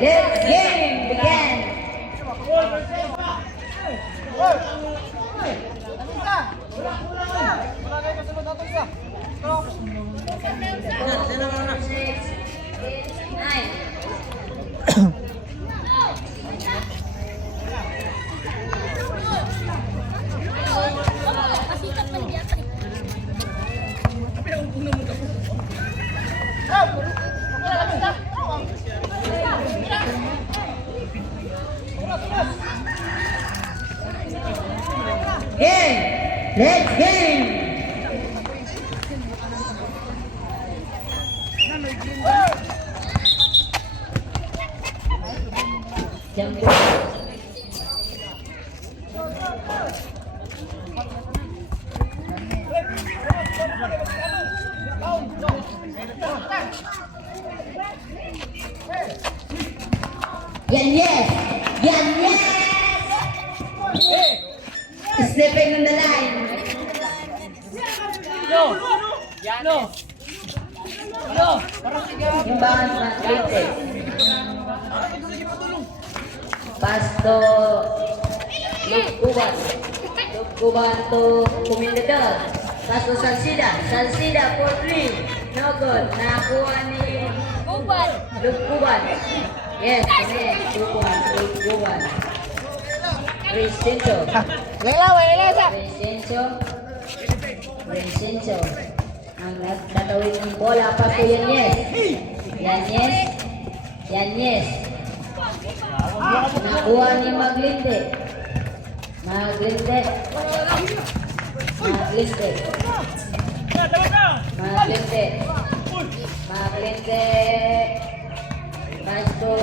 Let's game begin. Game. Let's game. Yan yes! Yan yes! Stepping on the line. No! No! No! Imbangan translated. Pasto Lugkuban. Lugkuban to Kumindador. Pasto Salsida. Salsida for 3. No good. Nakakuha ni Lugkuban. Yes, Lugkuban. Crescencio. Crescencio. Ang nagtatawid ng bola pa po yan yes. Yan yes. Yan yes. Nakuha ni Maglinte. Maglinte. Pasto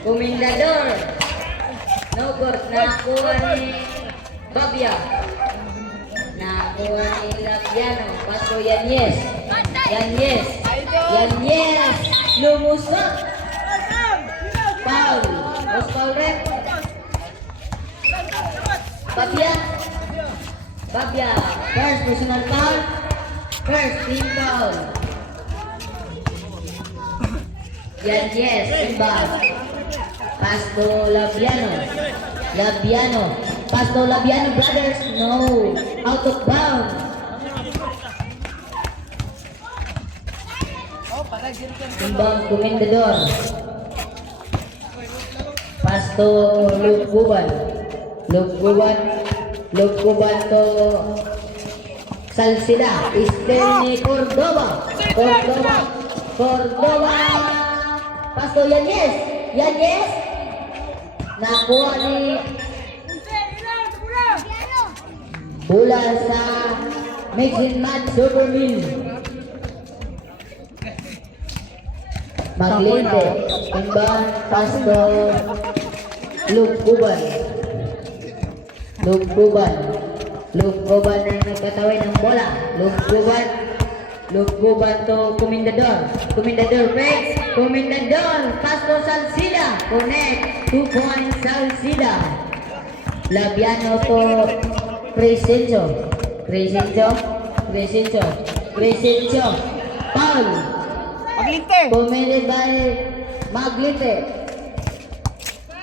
Kumindador. No good. Nakuha ni Babia. Nakuha ni Labiano. Pasto yan yes. Yan yes. Yan yes. Lumusot. Foul. Was foul red. Babia. First personal foul. First team foul. Yan yes. Imbang. Pasto Labiano. Pasto Labiano brothers. No. Out of bounds. Imbang Kumindador. Pasto Lugkuban to Salsida. Esteni Cordova. Pasto yan yes. Yan yes. Nakuha ni bola sa Mixing Mad Super Mill. Maglinte. Imbang Pasto Lugkuban ang nagkatawid ng bola. Lugkuban to Kumindador. Breaks. Kumindador. Pasto Salsida. Connect. 2 points Salsida. Labiano to Crescencio. Foul. Maglinte! Committed by Maglinte.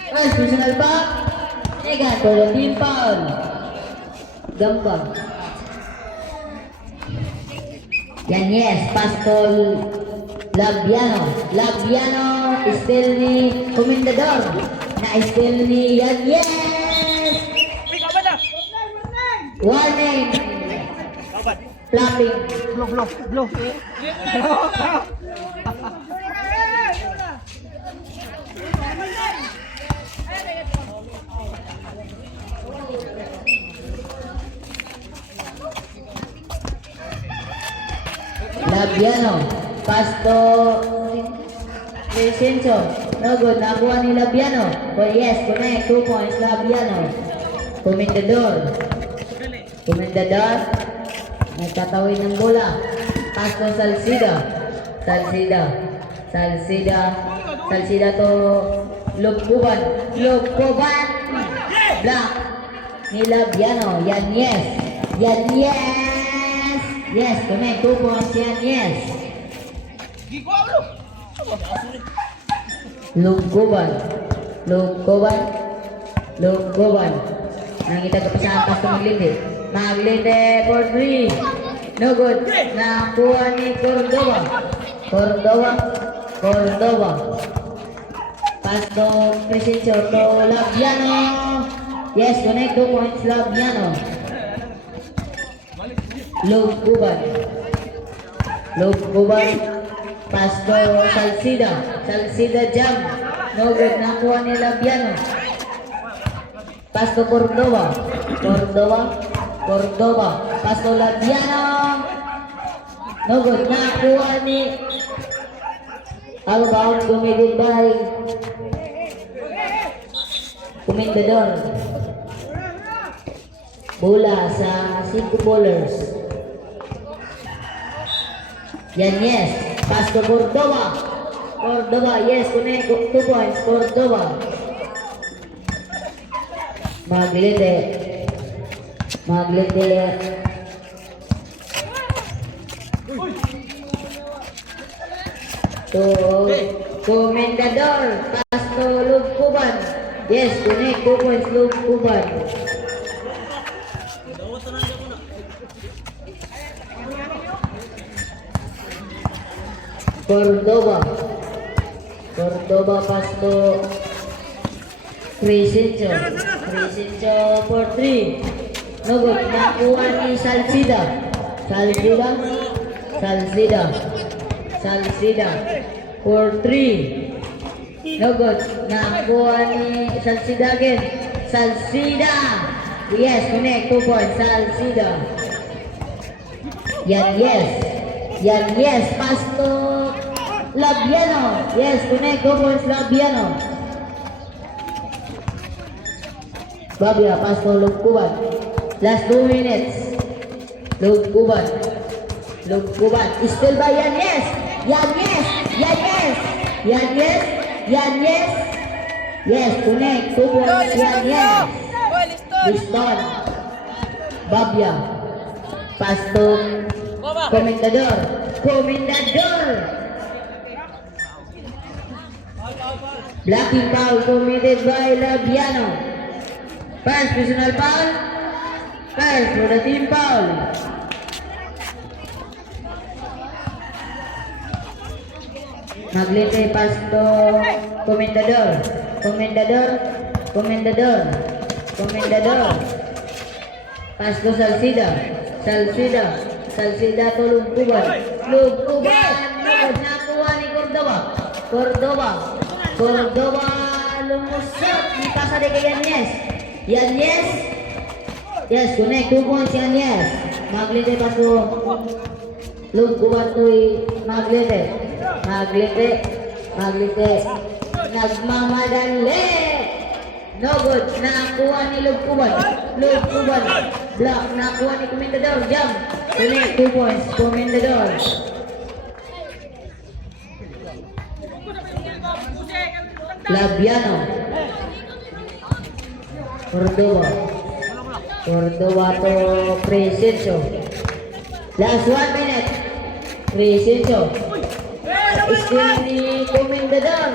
First personal foul. Second for the team foul. Gampang. Yan yes. Pasto Labiano. Still ni Kumindador. Still ni yan yes. Warning. Flapping. Blow. Labiano. Pasto Crescencio. No good. Nakuha ni Labiano. Oh yes. Connect. 2 points Labiano. Kumindador. Nagtatawid ng bola. Pasto Salsida to Lugkuban. Black ni Labiano. Yan yes. Yes, connect. 2 points yan yes. Lugkuban. Lugkuban. Lugkuban. Nakita ka pa sa atas na maglindi. Maglindi for 3. No good. Nakuha ni Cordova. Cordova. Cordova. Pass to Crescencio to Labiano. Yes, connect 2 points Labiano. Lugkuban. Lugkuban. Pass to Salcida. Salcida jam. No good. Nakuha ni Labiano. Pass to Cordova. Cordova. Cordova. Pass to Labiano. No good. Nakuha ni Albaon gumigil by Comendador. Bola sa 5 bowlers. Yan, yes. Pass to Cordova. Cordova, yes. Connect 2 points. Cordova. Maglite. Maglite. To Comendador. Pass to Lugkuban. Yes, connect 2 points Lugkuban. Cordova. Cordova pass to Crescencio. Crescencio for 3. No good. Nakuha ni Salcida. Salcida. Salcida. Salcida for 3. No good. Nakuha ni Salcida again. Salcida. Yes, connect 2 points. Salcida. Yan, yes. Yan, yes. Pass to Labiano. Yes, connect 2 points Labiano. Babia, pass to Lugkuban. Last 2 minutes. Lugkuban. Lugkuban. Still by Yan, yes. Yan, yes. Yan, yes. Yan, yes. Yan, yes. Yes, connect 2 points. Yan, yes. Liston. Babia. Pass to Comendador. Comendador. Blocking foul committed by Labiano. First personal foul. First for the team foul. Maglite pass to Comendador. Comendador. Comendador. Comendador. Pass to Salcida. Salcida. Salcida to Lugkuban. Lugkuban. Nakuha ni Cordova. Cordova. Cordova lumusot. Ipasa de kay Yanez. Yanez. Yes, connect 2 points Yanez. Maglite pa to Lugkuban to Maglite. Maglite. Maglite. Nagmamadali. No good. Nakuha ni Lugkuban. Lugkuban. Block. Nakuha ni Comendador. Jump. Connect 2 points. Comendador. Labiano. Cordova. Cordova to Crescencio. Last 1 minute. Crescencio. Still ni Comendador.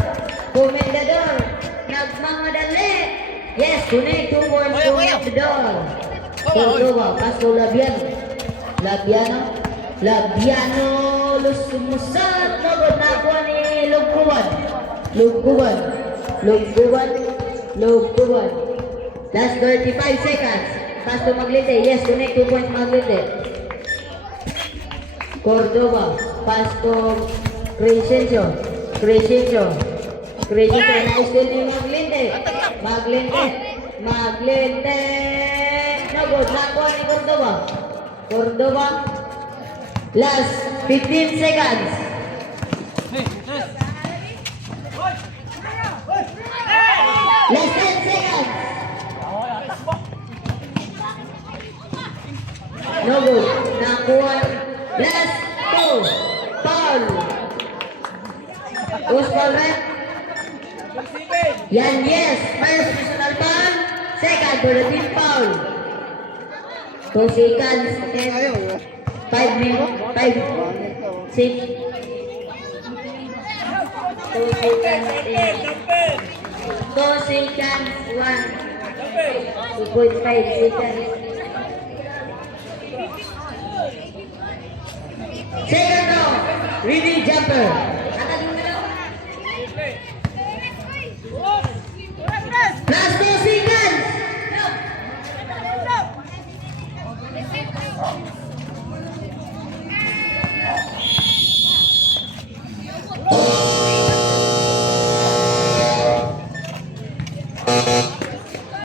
Comendador. Nagmamadali. Yes, connect 2 points Comendador. Cordova. Pass to Labiano. Labiano. Labiano. Lusumusat. Nagod nakuha ni Lugkuban. Lugkuban. Lugkuban. Lugkuban. Last 35 seconds. Pass to Maglite. Yes, connect 2 points Maglite. Cordova. Pass to Crescencio. Crescencio. Crescencio. Na still ni Maglite. Maglite. Maglite. Nagod. Nakuha ni Cordova. Cordova. Last 15 seconds. Last 10 seconds. No good. Nakuha. Last 2. Foul. Who's foul, right? Yan, yes. First personal foul. Second for the team foul. 2 seconds. 5 minutes. 5. 6. 2 seconds, 2 seconds, 1. 2.5 seconds. Second round, ready jumper.